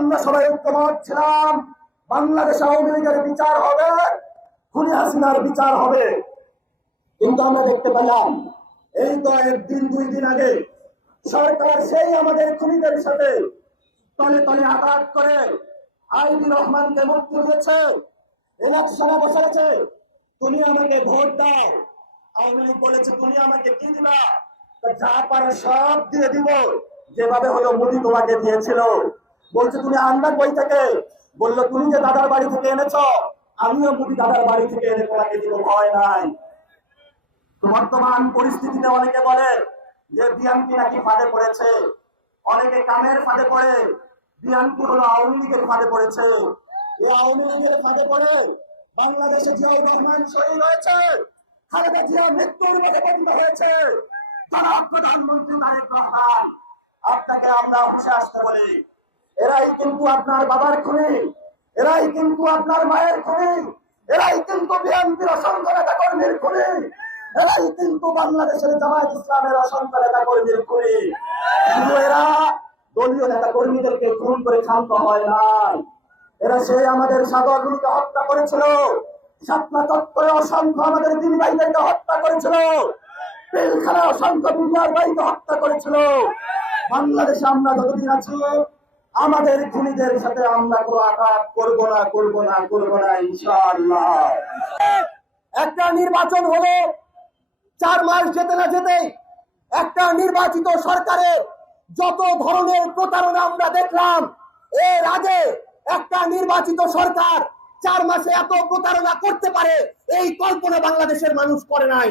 আমরা সবাই ঐক্যমত ছিলাম বাংলাদেশ আওয়ামী লীগের বিচার হবে, খুনি হাসিনার বিচার হবে। কিন্তু আমরা দেখতে পেলাম এই তো একদিন দুই দিন আগে সরকার সেই আমাদের খুনিদের সাথে তলে তলে আঘাত করে আইবি রহমানকে মুক্তি দিয়েছে, ইলেকশনে বসেছে। তুমি আমাকে ভোট দাও। আওয়ামী লীগ বলেছে তুমি আমাকে কি দিবা? যা পারো সব দিয়ে দিব, যেভাবে হলো মোদি তোমাকে দিয়েছিল। বলছে তুমি আনবা কই থেকে? বললো তুমি যে দাদার বাড়ি থেকে এনেছ, আমিও মোদি দাদার বাড়ি থেকে এনে তোমাকে দিব, ভয় নাই। বর্তমান পরিস্থিতিতে অনেকে বলে যে বিএনপি নাকি ফাঁদে পড়েছে, অনেকে কামের ফাঁদে পড়ে। বিএনপি হলো আওয়ামী লীগের ফাঁদে পড়েছে। এই আওয়ামী লীগের ফাঁদে পড়ে বাংলাদেশে জিয়াউর রহমান শহীদ হয়েছে, খালেদা জিয়া মৃত্যুর মুখে পতিত হয়েছে। জনাব প্রধানমন্ত্রী তারেক রহমান, আপনাকে আমরা হুঁশে আসতে বলি, এরাই কিন্তু আপনার বাবার খুনি, এরাই কিন্তু আপনার মায়ের খুনি, এরাই কিন্তু বিএনপির অসংখ্য নেতা কর্মীর খুনি, এরাই কিন্তু বাংলাদেশের জামায়াত ইসলামের অসংখ্য নেতা কর্মীর খুনি। কিন্তু এরা দলীয় নেতা কর্মীদেরকে খুন করে শান্ত হয় না। এরা সেই আমাদের সাগরগুলিকে হত্যা করেছিল, শাপলা চত্বরে অসংখ্য আমাদের দিন ভাইদেরকে হত্যা করেছিল, পিলখানা অসংখ্য দুনিয়ার ভাইকে হত্যা করেছিল। বাংলাদেশে আমরা যতদিন আছি আমাদের খুনিদের সাথে আমরা কোনো আঘাত করবো না, করবো না, করবো না, ইনশাআল্লাহ। একটা নির্বাচন হলো 4 মাস যেতে না যেতে একটা নির্বাচিত সরকারের যত ধরনের প্রতারণা আমরা দেখলাম, এর আগে একটা নির্বাচিত সরকার 4 মাসে এত প্রতারণা করতে পারে এই কল্পনা বাংলাদেশের মানুষ করে নাই।